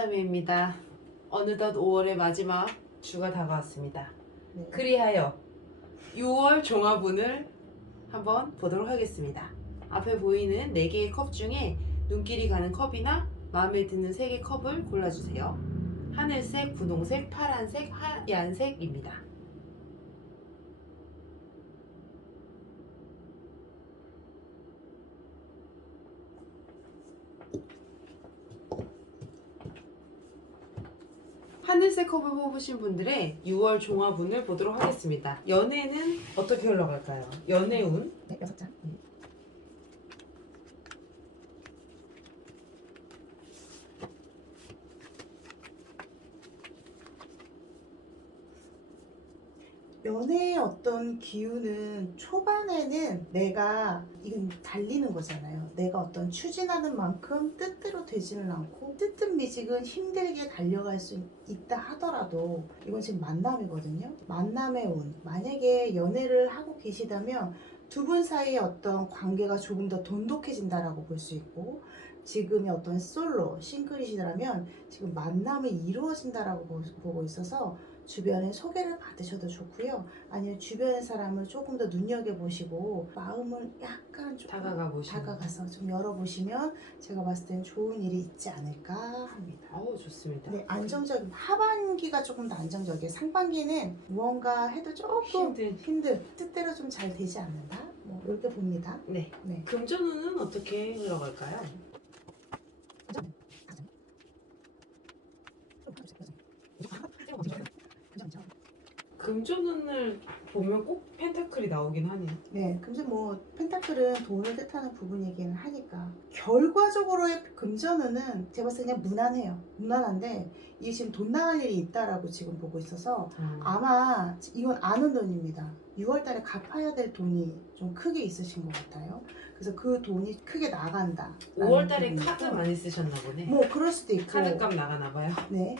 마자매입니다. 어느덧 5월의 마지막 주가 다가왔습니다. 네. 그리하여 6월 종합운을 한번 보도록 하겠습니다. 앞에 보이는 4개의 컵 중에 눈길이 가는 컵이나 마음에 드는 3개 컵을 골라주세요. 하늘색, 분홍색, 파란색, 하얀색입니다. 하늘색 컵을 뽑으신 분들의 6월 종합운을 보도록 하겠습니다. 연애는 어떻게 흘러갈까요? 연애운 네, 6장. 연애의 어떤 기운은 초반에는 내가 이건 달리는 거잖아요. 내가 어떤 추진하는 만큼 뜻대로 되지는 않고 뜨뜻미직은 힘들게 달려갈 수 있다 하더라도 이건 지금 만남이거든요. 만남의 운. 만약에 연애를 하고 계시다면 두 분 사이의 어떤 관계가 조금 더 돈독해진다라고 볼 수 있고, 지금의 어떤 솔로 싱글이시라면 지금 만남이 이루어진다라고 보고 있어서 주변에 소개를 받으셔도 좋고요. 아니면 주변의 사람을 조금 더 눈여겨보시고 마음을 약간 좀 다가가서 좀 열어보시면 제가 봤을 땐 좋은 일이 있지 않을까 합니다. 좋습니다. 네, 안정적인 하반기가 조금 더 안정적이에요. 상반기는 무언가 해도 조금 힘들 뜻대로 좀 잘 되지 않는다. 뭐 이렇게 봅니다. 네. 네. 금전운은 어떻게 흘러갈까요? 금전운을 보면 꼭 펜타클이 나오긴 하네요. 네, 금전 뭐 펜타클은 돈을 뜻하는 부분이기는 하니까 결과적으로의 금전운은 제가 봤을 때 그냥 무난해요. 무난한데 이게 지금 돈 나갈 일이 있다라고 지금 보고 있어서 아마 이건 아는 돈입니다. 6월달에 갚아야 될 돈이 좀 크게 있으신 것 같아요. 그래서 그 돈이 크게 나간다. 5월달에 카드 많이 쓰셨나 보네. 뭐 그럴 수도 있고. 카드값 나가나 봐요. 네.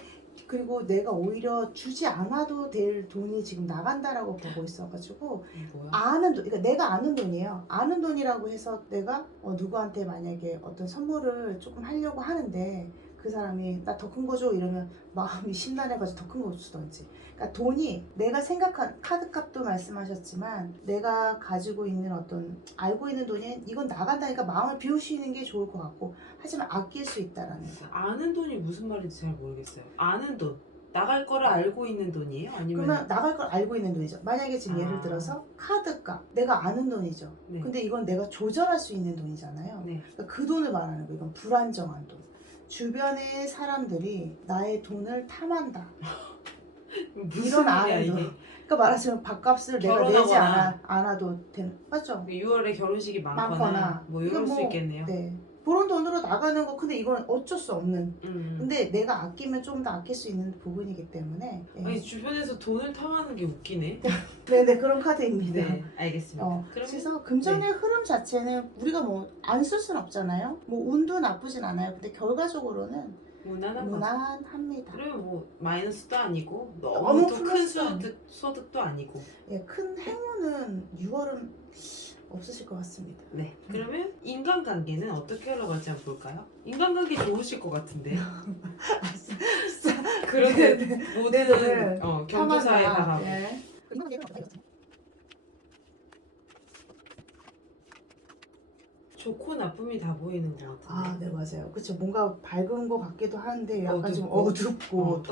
그리고 내가 오히려 주지 않아도 될 돈이 지금 나간다라고 보고 있어가지고 뭐야? 아는 돈, 그러니까 내가 아는 돈이에요. 아는 돈이라고 해서 내가 누구한테 만약에 어떤 선물을 조금 하려고 하는데 그 사람이 나 더 큰 거 줘 이러면 마음이 심란해가지고 더 큰 거 주던지. 그러니까 돈이 내가 생각한 카드값도 말씀하셨지만 내가 가지고 있는 어떤 알고 있는 돈이 이건 나간다니까 마음을 비우시는 게 좋을 것 같고, 하지만 아낄 수 있다라는 거. 아는 돈이 무슨 말인지 잘 모르겠어요. 아는 돈. 나갈 거를 알고 있는 돈이에요? 아니면 그러면 나갈 걸 알고 있는 돈이죠. 만약에 지금 예를 들어서 카드값 내가 아는 돈이죠. 네. 근데 이건 내가 조절할 수 있는 돈이잖아요. 네. 그러니까 그 돈을 말하는 거예요. 이건 불안정한 돈. 주변의 사람들이 나의 돈을 탐한다. 무슨 말이야 이게? 그러니까 말하자면 밥값을 내가 내지 않아도 되는, 맞죠? 6월에 결혼식이 많거나 뭐 이럴 수 있겠네요. 네. 그런 돈으로 나가는 거, 근데 이건 어쩔 수 없는. 근데 내가 아끼면 좀 더 아낄 수 있는 부분이기 때문에. 네. 아니 주변에서 돈을 탐하는 게 웃기네. 네네, 그런 카드입니다. 네, 알겠습니다. 그래서 금전의 흐름 자체는 우리가 뭐 안 쓸 수는 없잖아요. 뭐 운도 나쁘진 않아요. 근데 결과적으로는 무난합니다. 그러면 뭐 마이너스도 아니고 너무 또 큰 소득도 아니고. 예, 큰 행운은 6월은 없으실 것 같습니다. 네. 그러면 인간관계는 어떻게 흘러갈지 한번 볼까요? 인간관계 좋으실 것 같은데. 그런데 모든 경조사에 바라고. 네. 좋고 나쁨이 다 보이는 것 같은데. 아, 네, 맞아요. 그쵸. 뭔가 밝은 것 같기도 한데 약간 좀 어둡고, 어둡고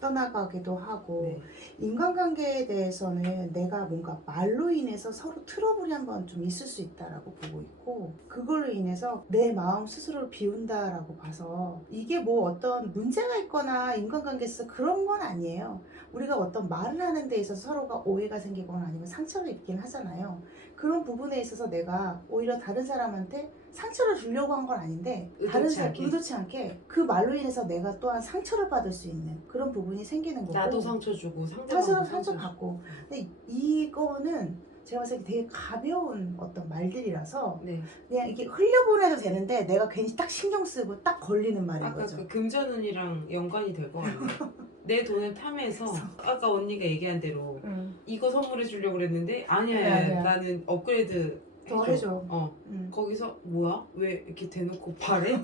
떠나가기도 하고. 네. 인간관계에 대해서는 내가 뭔가 말로 인해서 서로 트러블이 한번 좀 있을 수 있다라고 보고 있고, 그걸로 인해서 내 마음 스스로를 비운다라고 봐서 이게 뭐 어떤 문제가 있거나 인간관계에서 그런 건 아니에요. 우리가 어떤 말을 하는 데 있어서 서로가 오해가 생기거나 아니면 상처를 입긴 하잖아요. 그런 부분에 있어서 내가 오히려 다른 사람한테 상처를 주려고 한 건 아닌데 의도치 않게 그 말로 인해서 내가 또한 상처를 받을 수 있는 그런 부분이 생기는 거고, 나도 상처 주고 상대방도 상처 받고. 근데 이거는 제가 봤을 때 되게 가벼운 어떤 말들이라서 네. 그냥 이게 흘려보내도 되는데 내가 괜히 딱 신경 쓰고 딱 걸리는 말인 아까 거죠. 그 금전운이랑 연관이 될 것 같네요. 내 돈을 탐해서 아까 언니가 얘기한 대로 이거 선물해 주려고 그랬는데 아니야. 나는 업그레이드 더 해줘. 거기서 뭐야? 왜 이렇게 대놓고 바래?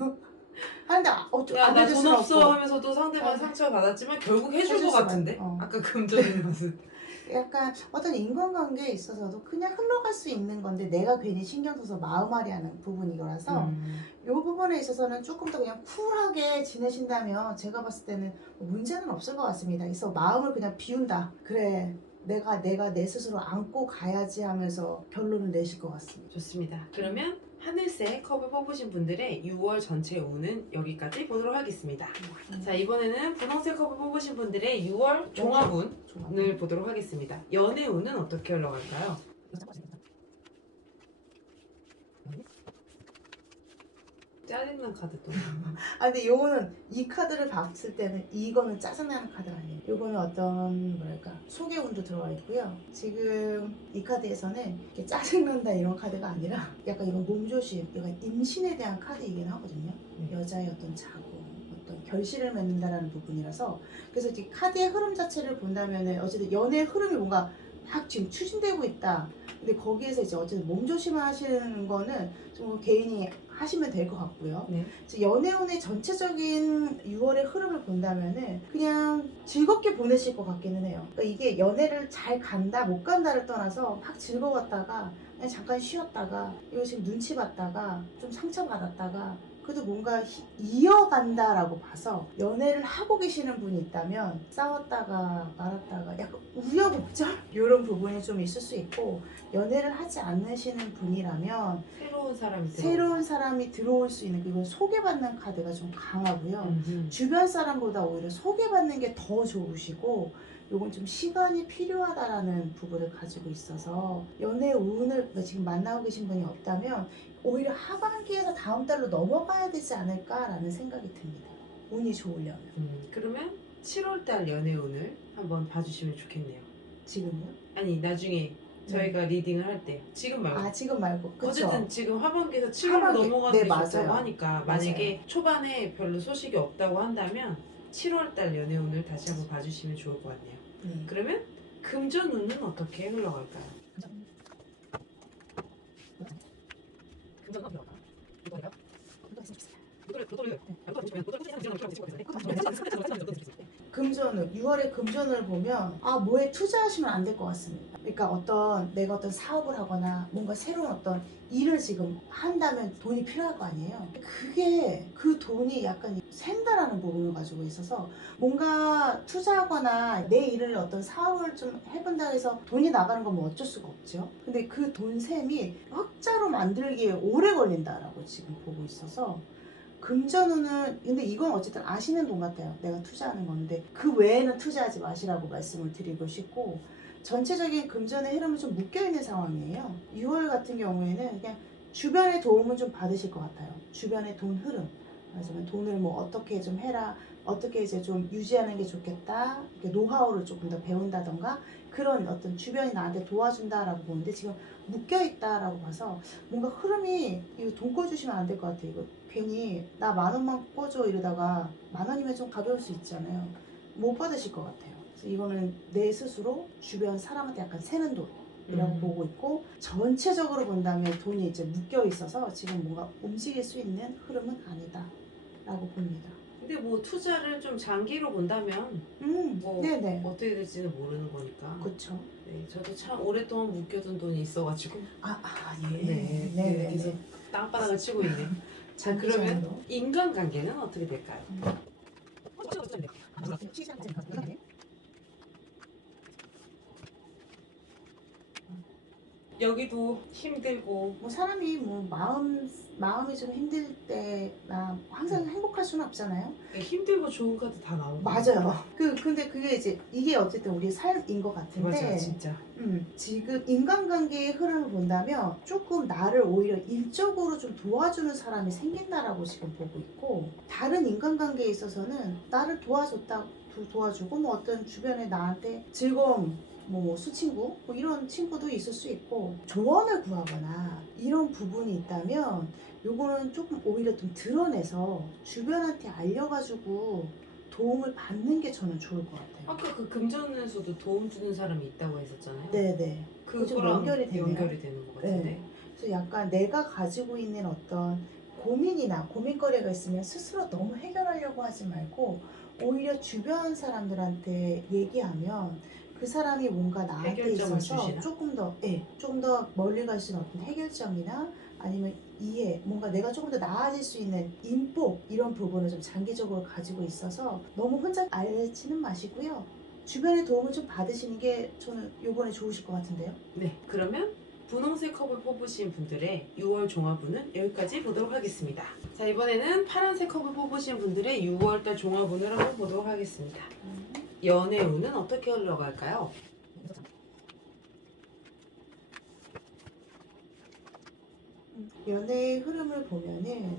하는데 야, 안 나 해줄 돈 수는 없어 없고. 하면서도 상대방 아, 상처 받았지만 결국 해줄 해줄 것 수만, 같은데? 어. 아까 금전의 모습. 약간 어떤 인간관계에 있어서도 그냥 흘러갈 수 있는 건데 내가 괜히 신경 써서 마음앓이 하는 부분이 거라서 이 부분에 있어서는 조금 더 그냥 쿨하게 지내신다면 제가 봤을 때는 문제는 없을 것 같습니다. 그래서 마음을 그냥 비운다. 그래, 내가 내 스스로 안고 가야지 하면서 결론을 내실 것 같습니다. 좋습니다. 그러면 하늘색 컵을 뽑으신 분들의 6월 전체 운은 여기까지 보도록 하겠습니다. 자, 이번에는 분홍색 컵을 뽑으신 분들의 6월 종합운을 좋아. 보도록 하겠습니다. 연애 운은 어떻게 흘러갈까요? 짜증난 카드 또. 근데 요거는 이 카드를 봤을 때는 이거는 짜증나는 카드가 아니에요. 요거는 어떤 뭐랄까 소개운도 들어가 있고요. 지금 이 카드에서는 이렇게 짜증난다 이런 카드가 아니라 약간 이건 몸조심, 이건 임신에 대한 카드이긴 하거든요. 여자의 어떤 자고 어떤 결실을 맺는다라는 부분이라서 그래서 이 카드의 흐름 자체를 본다면은 어쨌든 연애의 흐름이 뭔가 막 지금 추진되고 있다. 근데 거기에서 이제 어쨌든 몸조심하시는 거는 좀 개인이 하시면 될 것 같고요. 네. 연애운의 전체적인 6월의 흐름을 본다면은 그냥 즐겁게 보내실 것 같기는 해요. 그러니까 이게 연애를 잘 간다 못 간다를 떠나서 막 즐거웠다가 그냥 잠깐 쉬었다가 이거 지금 눈치 봤다가 좀 상처받았다가 그래도 뭔가 이어간다라고 봐서 연애를 하고 계시는 분이 있다면 싸웠다가 말았다가 약간 우여곡절 이런 부분이 좀 있을 수 있고 연애를 하지 않으시는 분이라면 새로운 사람이 들어올 수 있는 그리고 소개받는 카드가 좀 강하고요. 주변 사람보다 오히려 소개받는 게 더 좋으시고 요건 좀 시간이 필요하다라는 부분을 가지고 있어서 연애 운을 지금 만나고 계신 분이 없다면 오히려 하반기에서 다음 달로 넘어가야 되지 않을까라는 생각이 듭니다. 운이 좋으려면. 그러면 7월달 연애 운을 한번 봐주시면 좋겠네요. 지금요? 아니, 나중에 저희가 리딩을 할 때. 지금 말고. 지금 말고. 그쵸? 어쨌든 지금 하반기에서 7월로 하반기. 넘어가는 네, 게 좋다고 맞아요. 하니까 만약에 초반에 별로 소식이 없다고 한다면 7월달 연애 운을 다시 한번 봐주시면 좋을 것 같네요. 그러면 금전 운은 어떻게 흘러갈까요? 금전을 6월에 금전을 보면 뭐에 투자하시면 안 될 것 같습니다. 그러니까 내가 어떤 사업을 하거나 뭔가 새로운 어떤 일을 지금 한다면 돈이 필요할 거 아니에요. 그게 그 돈이 약간 샌다라는 부분을 가지고 있어서 뭔가 투자하거나 내 일을 어떤 사업을 좀 해본다 해서 돈이 나가는 건 뭐 어쩔 수가 없죠. 근데 그 돈샘이 흑자로 만들기에 오래 걸린다라고 지금 보고 있어서 금전운은 근데 이건 어쨌든 아시는 돈 같아요. 내가 투자하는 건데 그 외에는 투자하지 마시라고 말씀을 드리고 싶고 전체적인 금전의 흐름은 좀 묶여있는 상황이에요. 6월 같은 경우에는 그냥 주변의 도움은 좀 받으실 것 같아요. 주변의 돈 흐름. 그래서 돈을 뭐 어떻게 좀 해라, 어떻게 이제 좀 유지하는 게 좋겠다, 이렇게 노하우를 조금 더 배운다던가 그런 어떤 주변이 나한테 도와준다라고 보는데 지금 묶여있다라고 봐서 뭔가 흐름이 이거 돈 꿔주시면 안 될 것 같아요. 이거 괜히 나 10,000원만 꿔줘 이러다가 10,000원이면 좀 가벼울 수 있잖아요. 못 받으실 것 같아요. 그래서 이거는 내 스스로 주변 사람한테 약간 새는 돈이라고 보고 있고 전체적으로 본다면 돈이 이제 묶여 있어서 지금 뭔가 움직일 수 있는 흐름은 아니다라고 봅니다. 근데 뭐 투자를 좀 장기로 본다면 뭐 네네. 어떻게 될지는 모르는 거니까. 그렇죠. 네, 저도 참 오랫동안 묶여둔 돈이 있어가지고 예. 네, 계속 땅바닥을 치고 있네. 자, 그러면 인간관계는 어떻게 될까요? 여기도 힘들고 뭐 사람이 뭐 마음이 좀 힘들 때나 항상 행복할 수는 없잖아요. 힘들고 좋은 카드 다 나오고. 맞아요. 근데 그게 이제 이게 어쨌든 우리 삶인 것 같은데. 맞아요, 진짜. 지금 인간관계의 흐름을 본다면 조금 나를 오히려 일적으로 좀 도와주는 사람이 생긴다라고 지금 보고 있고 다른 인간관계에 있어서는 나를 도와주고 뭐 어떤 주변에 나한테 즐거움 뭐 수친구 뭐 이런 친구도 있을 수 있고 조언을 구하거나 이런 부분이 있다면 요거는 조금 오히려 좀 드러내서 주변한테 알려가지고 도움을 받는 게 저는 좋을 것 같아요. 아까 그 금전운에서도 도움 주는 사람이 있다고 했었잖아요. 네네. 그거랑 연결이 되는 것 같은데. 그래서 약간 내가 가지고 있는 어떤 고민이나 고민거리가 있으면 스스로 너무 해결하려고 하지 말고 오히려 주변 사람들한테 얘기하면 그 사람이 뭔가 나한테 해결점을 있어서 주시나? 조금 더 멀리 갈 수 있는 어떤 해결점이나 아니면 이해, 뭔가 내가 조금 더 나아질 수 있는 인복 이런 부분을 좀 장기적으로 가지고 있어서 너무 혼자 앓지는 마시고요. 주변의 도움을 좀 받으시는 게 저는 요번에 좋으실 것 같은데요. 네, 그러면 분홍색 컵을 뽑으신 분들의 6월 종합운은 여기까지 보도록 하겠습니다. 자, 이번에는 파란색 컵을 뽑으신 분들의 6월달 종합운을 한번 보도록 하겠습니다. 연애운은 어떻게 흘러갈까요? 연애의 흐름을 보면은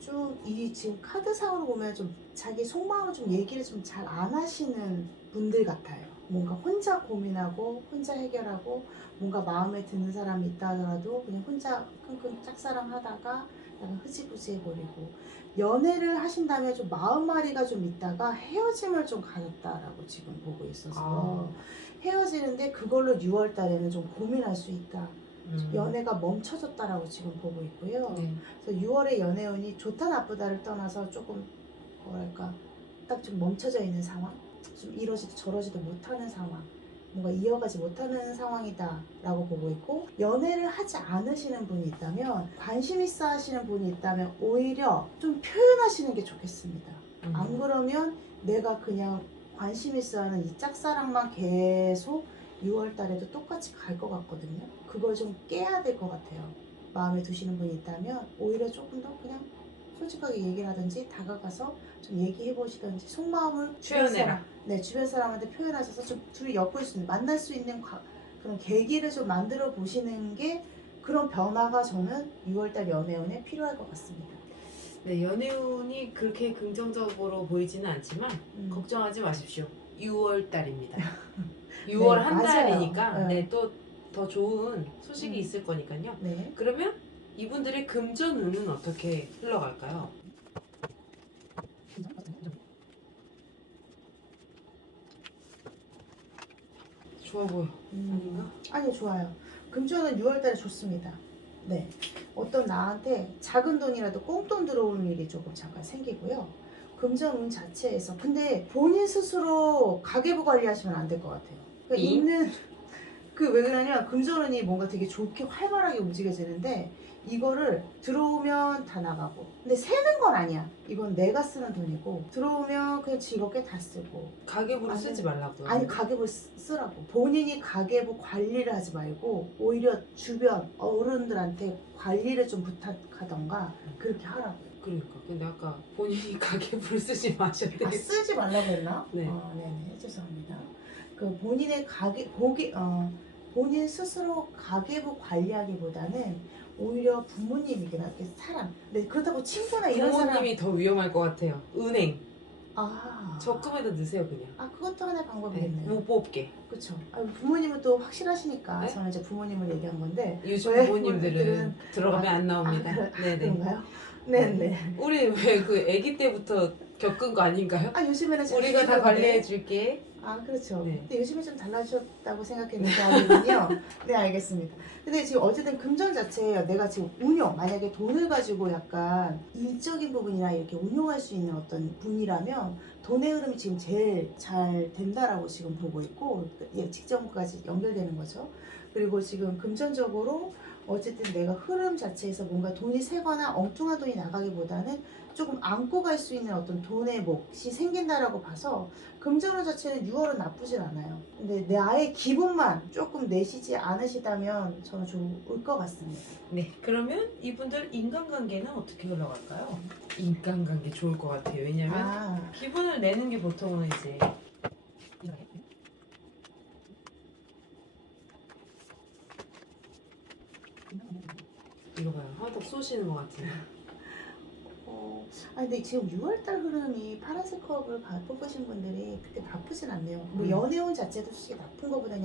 좀 이 지금 카드상으로 보면 좀 자기 속마음을 좀 얘기를 좀 잘 안 하시는 분들 같아요. 뭔가 혼자 고민하고 혼자 해결하고 뭔가 마음에 드는 사람이 있다 하더라도 그냥 혼자 끙끙 짝사랑하다가 약간 흐지부지 해버리고 연애를 하신다면 좀 마음앓이가 좀 있다가 헤어짐을 좀 가졌다라고 지금 보고 있어서 헤어지는데 그걸로 6월 달에는 좀 고민할 수 있다. 연애가 멈춰졌다라고 지금 보고 있고요. 네. 그래서 6월의 연애운이 좋다 나쁘다를 떠나서 조금 뭐랄까 딱 좀 멈춰져 있는 상황, 좀 이러지도 저러지도 못하는 상황, 뭔가 이어가지 못하는 상황이다라고 보고 있고 연애를 하지 않으시는 분이 있다면 관심 있어 하시는 분이 있다면 오히려 좀 표현하시는 게 좋겠습니다. 안 그러면 내가 그냥 관심 있어 하는 이 짝사랑만 계속 6월 달에도 똑같이 갈 것 같거든요. 그걸 좀 깨야 될 것 같아요. 마음에 두시는 분이 있다면 오히려 조금 더 그냥 솔직하게 얘기를 하든지 다가가서 좀 얘기해 보시든지 속마음을 표현해라. 주변 사람한테 표현하셔서 좀 둘이 엮을 수 있는 만날 수 있는 그런 계기를 좀 만들어 보시는 게 그런 변화가 저는 6월달 연애운에 필요할 것 같습니다. 네, 연애운이 그렇게 긍정적으로 보이지는 않지만 걱정하지 마십시오. 6월 달입니다. 6월 네, 한 맞아요. 달이니까 네. 네, 또 더 좋은 소식이 있을 거니까요. 네. 그러면 이분들의 금전운은 어떻게 흘러갈까요? 좋아 보여. 아닌가? 아니요, 좋아요. 금전은 6월달에 좋습니다. 네. 어떤 나한테 작은 돈이라도 꽁돈 들어오는 일이 조금 잠깐 생기고요. 금전운 자체에서 근데 본인 스스로 가계부 관리하시면 안 될 것 같아요. 그러니까 잉? 있는 그 왜 그러냐면 금전운이 뭔가 되게 좋게 활발하게 움직여지는데 이거를 들어오면 다 나가고 근데 세는 건 아니야. 이건 내가 쓰는 돈이고 들어오면 그냥 즐겁게 다 쓰고 가계부를 아니, 쓰지 말라고요. 아니 가계부 쓰라고 본인이 가계부 관리를 하지 말고 오히려 주변 어른들한테 관리를 좀 부탁하던가 그렇게 하라고요. 그러니까 근데 아까 본인이 가계부를 쓰지 마셨대. 아, 쓰지 말라고 했나? 네. 네네 죄송합니다. 그 본인의 본인 스스로 가계부 관리하기보다는 오히려 부모님이나 이렇게 사람. 근데 그렇다고 친구나 이런 사람. 부모님이 더 위험할 것 같아요. 은행 아. 적금에다 넣으세요 그냥. 아 그것도 하나의 네, 방법이겠네요. 못 뽑게. 그렇죠. 부모님은 또 확실하시니까 네? 저는 이제 부모님을 얘기한 건데. 요즘 왜 부모님들은 들어가면 안 나옵니다. 네네. 그런가요? 네네. 우리 왜 그 아기 때부터 겪은 거 아닌가요? 아 요즘에는 잘 우리가 다 쓰시던데. 관리해 줄게. 아 그렇죠. 네. 근데 요즘에 좀 달라졌다고 생각했는데 아니군요. 네 알겠습니다. 근데 지금 어쨌든 금전 자체에 내가 지금 만약에 돈을 가지고 약간 일적인 부분이나 이렇게 운용할 수 있는 어떤 분이라면 돈의 흐름이 지금 제일 잘 된다라고 지금 보고 있고 직전까지 연결되는 거죠. 그리고 지금 금전적으로 어쨌든 내가 흐름 자체에서 뭔가 돈이 새거나 엉뚱한 돈이 나가기보다는 조금 안고 갈 수 있는 어떤 돈의 몫이 생긴다라고 봐서 금전운 자체는 6월은 나쁘진 않아요. 근데 내 아예 기분만 조금 내시지 않으시다면 저는 좋을 것 같습니다. 네. 그러면 이분들 인간관계는 어떻게 흘러갈까요? 인간관계 좋을 것 같아요. 왜냐면 기분을 내는 게 보통은 이제 이거 봐요. 하도 쏘시는 것 같은데. 근데 지금 6월달 흐름이 파란색 컵을 뽑으신 분들이 그렇게 나쁘진 않네요. 뭐 음. 연애운 자체도 솔직히 나쁜 것보다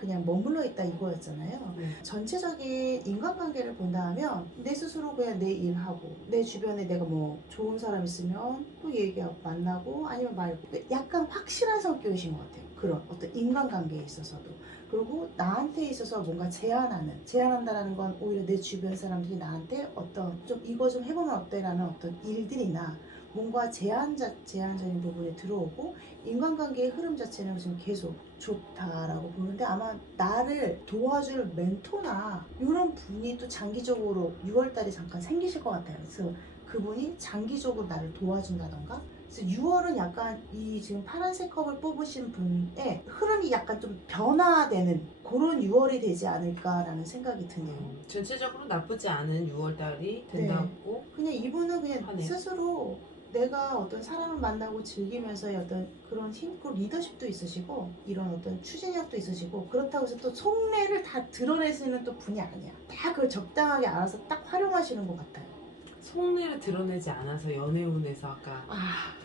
그냥 머물러 있다 이거였잖아요. 전체적인 인간관계를 본다 하면 내 스스로 그냥 내 일하고 내 주변에 내가 뭐 좋은 사람 있으면 또 얘기하고 만나고 아니면 말고 약간 확실한 성격이신 것 같아요. 그런 어떤 인간관계에 있어서도 그리고 나한테 있어서 뭔가 제안한다라는 건 오히려 내 주변 사람들이 나한테 어떤 좀 이거 좀 해보면 어때라는 어떤 일들이나 뭔가 제한적인 부분이 들어오고 인간관계의 흐름 자체는 지금 계속 좋다라고 보는데 아마 나를 도와줄 멘토나 이런 분이 또 장기적으로 6월달에 잠깐 생기실 것 같아요. 그래서 그분이 장기적으로 나를 도와준다던가. 그래서 6월은 약간 이 지금 파란색 컵을 뽑으신 분의 흐름이 약간 좀 변화되는 그런 6월이 되지 않을까라는 생각이 드네요. 전체적으로 나쁘지 않은 6월달이 된다고. 그냥 이분은 그냥 하네요. 스스로 내가 어떤 사람을 만나고 즐기면서의 어떤 그런 힘고 리더십도 있으시고 이런 어떤 추진력도 있으시고 그렇다고 해서 또 속내를 다 드러내시는 또 분이 아니야. 다 그걸 적당하게 알아서 딱 활용하시는 것 같아요. 속내를 드러내지 않아서 연애운에서 아까 아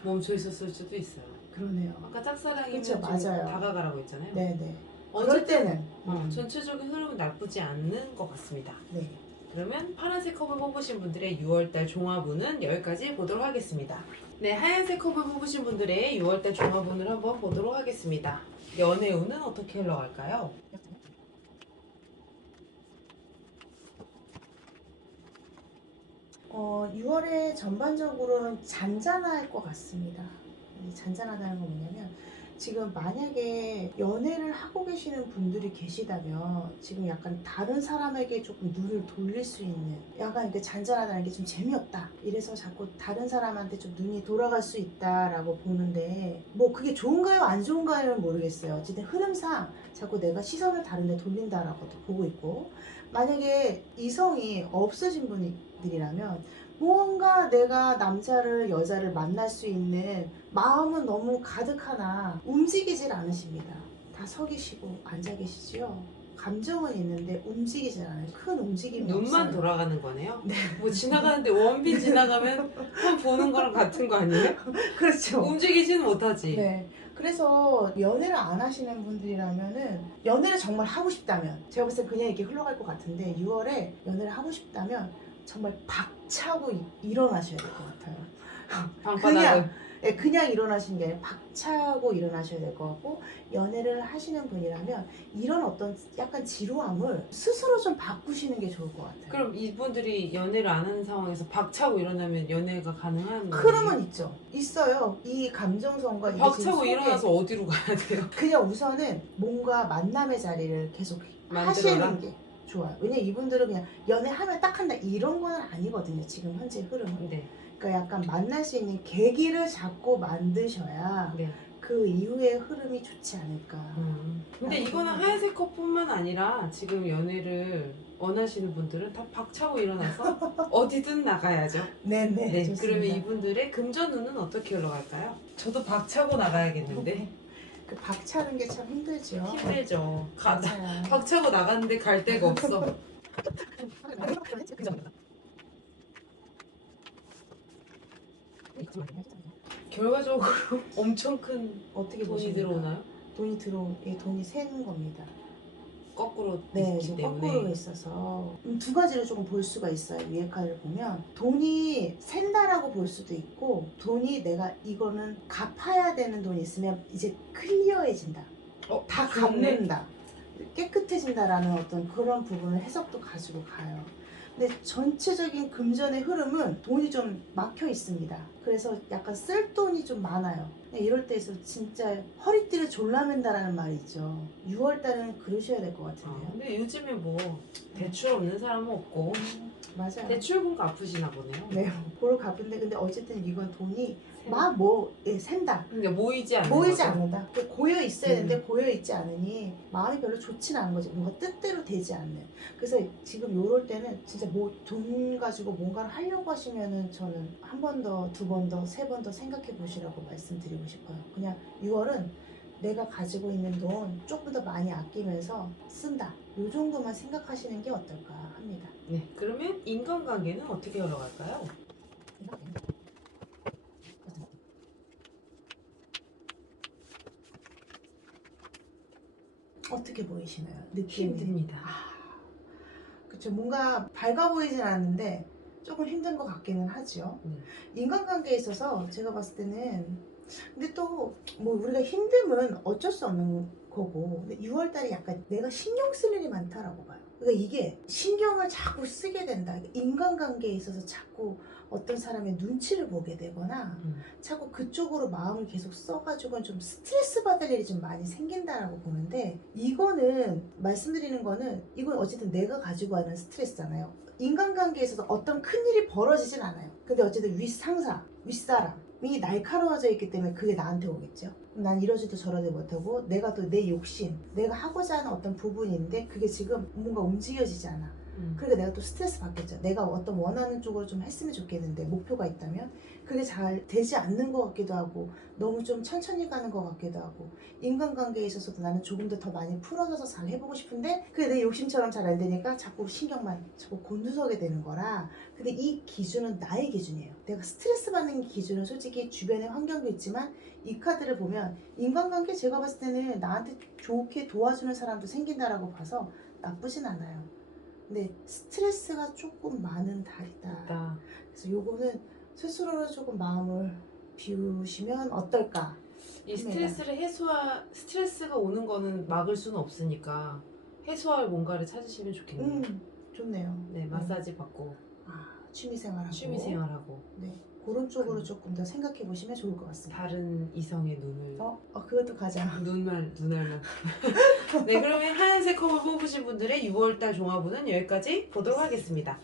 멈춰 있었을 수도 있어요. 그러네요. 아까 짝사랑이면 그쵸, 좀 맞아요. 다가가라고 했잖아요. 네네. 그럴 어쨌든 때는 전체적인 흐름은 나쁘지 않는 것 같습니다. 네. 그러면 파란색 컵을 뽑으신 분들의 6월달 종합운은 여기까지 보도록 하겠습니다. 네, 하얀색 컵을 뽑으신 분들의 6월달 종합운을 한번 보도록 하겠습니다. 연애운은 어떻게 흘러갈까요? 6월에 전반적으로는 잔잔할 것 같습니다. 이 잔잔하다는 건 뭐냐면 지금 만약에 연애를 하고 계시는 분들이 계시다면 지금 약간 다른 사람에게 조금 눈을 돌릴 수 있는 약간 이렇게 잔잔하다는 게 좀 재미없다 이래서 자꾸 다른 사람한테 좀 눈이 돌아갈 수 있다라고 보는데 뭐 그게 좋은가요 안 좋은가요는 모르겠어요. 어쨌든 흐름상 자꾸 내가 시선을 다른 데 돌린다라고도 보고 있고 만약에 이성이 없으신 분들이라면 무언가 내가 남자를 여자를 만날 수 있는 마음은 너무 가득하나 움직이질 않으십니다. 다 서 계시고 앉아 계시죠. 감정은 있는데 움직이질 않아요. 큰 움직임이 눈만 없어요. 돌아가는 거네요? 뭐 지나가는데 원빈 지나가면 한 보는 거랑 같은 거 아니에요? 그렇죠. 움직이지는 못하지. 네. 그래서 연애를 안 하시는 분들이라면은 연애를 정말 하고 싶다면 제가 봤을 때 그냥 이렇게 흘러갈 것 같은데 6월에 연애를 하고 싶다면 정말 박차고 일어나셔야 될 것 같아요. 방바닥을. 그냥 일어나시는 게 아니라 박차고 일어나셔야 될 것 같고 연애를 하시는 분이라면 이런 어떤 약간 지루함을 스스로 좀 바꾸시는 게 좋을 것 같아요. 그럼 이분들이 연애를 안 하는 상황에서 박차고 일어나면 연애가 가능한 거예요? 흐름은 있죠. 있어요. 이 감정선과 이게 지금 박차고 속에 일어나서 어디로 가야 돼요? 그냥 우선은 뭔가 만남의 자리를 계속 만들어라? 하시는 게 좋아요. 왜냐면 이분들은 그냥 연애하면 딱 한다 이런 건 아니거든요. 지금 현재 흐름은. 네. 그러니까 약간 만날 수 있는 계기를 자꾸 만드셔야 네. 그 이후의 흐름이 좋지 않을까. 근데 이거는 하얀색 컵뿐만 아니라 지금 연애를 원하시는 분들은 다 박차고 일어나서 어디든 나가야죠. 네네. 네. 좋습니다. 그러면 이분들의 금전운은 어떻게 흘러갈까요? 저도 박차고 나가야겠는데. 그 박차는 게 참 힘들죠. 힘들죠. 맞아요. 박차고 나갔는데 갈 데가 없어. 결과적으로 엄청 큰 어떻게 돈이 보십니까? 들어오나요? 돈이 새는 겁니다. 거꾸로 네, 있기 지금 때문에. 거꾸로 있어서 두 가지로 조금 볼 수가 있어요. 위에 카드를 보면 돈이 샌다라고 볼 수도 있고 돈이 내가 이거는 갚아야 되는 돈이 있으면 이제 클리어해진다. 다 좋네. 갚는다. 깨끗해진다라는 어떤 그런 부분을 해석도 가지고 가요. 근데 전체적인 금전의 흐름은 돈이 좀 막혀 있습니다. 그래서 약간 쓸 돈이 좀 많아요. 이럴 때에서 진짜 허리띠를 졸라맨다라는 말이 있죠. 6월달은 그러셔야 될 것 같은데요. 근데 요즘에 뭐 대출 없는 사람은 없고 맞아요. 대출금 갚으시나 보네요. 네, 그걸 갚은데 근데 어쨌든 이건 돈이 새- 막 샌다. 근데 모이지 않는 모이지 거죠. 않는다. 고여 있어야 되는데 고여 있지 않으니 마음이 별로 좋진 않은 거지. 뭔가 뜻대로 되지 않는. 그래서 지금 요럴 때는 진짜 뭐 돈 가지고 뭔가를 하려고 하시면은 저는 한 번 더, 두 번 더, 세 번 더 생각해 보시라고 말씀드리고 싶어요. 그냥 6월은 내가 가지고 있는 돈 조금 더 많이 아끼면서 쓴다. 요 정도만 생각하시는 게 어떨까 합니다. 네, 그러면 인간관계는 어떻게 흘러갈까요? 어떻게 보이시나요? 느낌이. 힘듭니다. 그쵸. 뭔가 밝아 보이진 않는데 조금 힘든 것 같기는 하죠. 인간관계에 있어서 제가 봤을 때는 근데 또 뭐 우리가 힘듦은 어쩔 수 없는 거고, 근데 6월달에 약간 내가 신경 쓸 일이 많다라고 봐요. 그러니까 이게 신경을 자꾸 쓰게 된다. 인간관계에 있어서 자꾸 어떤 사람의 눈치를 보게 되거나 자꾸 그쪽으로 마음을 계속 써가지고 좀 스트레스 받을 일이 좀 많이 생긴다라고 보는데, 이거는 말씀드리는 거는 이건 어쨌든 내가 가지고 하는 스트레스잖아요. 인간관계에서도 어떤 큰일이 벌어지진 않아요. 근데 어쨌든 윗상사, 윗사람이 날카로워져 있기 때문에 그게 나한테 오겠죠. 난 이러지도 저러지 못하고 내가 또 내 욕심, 내가 하고자 하는 어떤 부분인데 그게 지금 뭔가 움직여지지 않아. 그러니까 내가 또 스트레스 받겠죠. 내가 어떤 원하는 쪽으로 좀 했으면 좋겠는데 목표가 있다면 그게 잘 되지 않는 것 같기도 하고 너무 좀 천천히 가는 것 같기도 하고, 인간관계에 있어서도 나는 조금 더 많이 풀어져서 잘 해보고 싶은데 그게 내 욕심처럼 잘 안 되니까 자꾸 신경만 자꾸 곤두서게 되는 거라. 근데 이 기준은 나의 기준이에요. 내가 스트레스 받는 기준은 솔직히 주변의 환경도 있지만 이 카드를 보면 인간관계 제가 봤을 때는 나한테 좋게 도와주는 사람도 생긴다라고 봐서 나쁘진 않아요. 근데 스트레스가 조금 많은 달이다. 그래서 요거는 스스로를 조금 마음을 비우시면 어떨까? 이 스트레스가 오는 거는 막을 수는 없으니까 해소할 뭔가를 찾으시면 좋겠네요. 좋네요. 네, 마사지 받고 취미생활하고. 네, 그런 쪽으로 조금 더 생각해 보시면 좋을 것 같습니다. 다른 이성의 눈을 그것도 가자. 눈알만. 네, 그러면 하얀색 컵을 뽑으신 분들의 6월달 종합운은 여기까지 보도록 하겠습니다.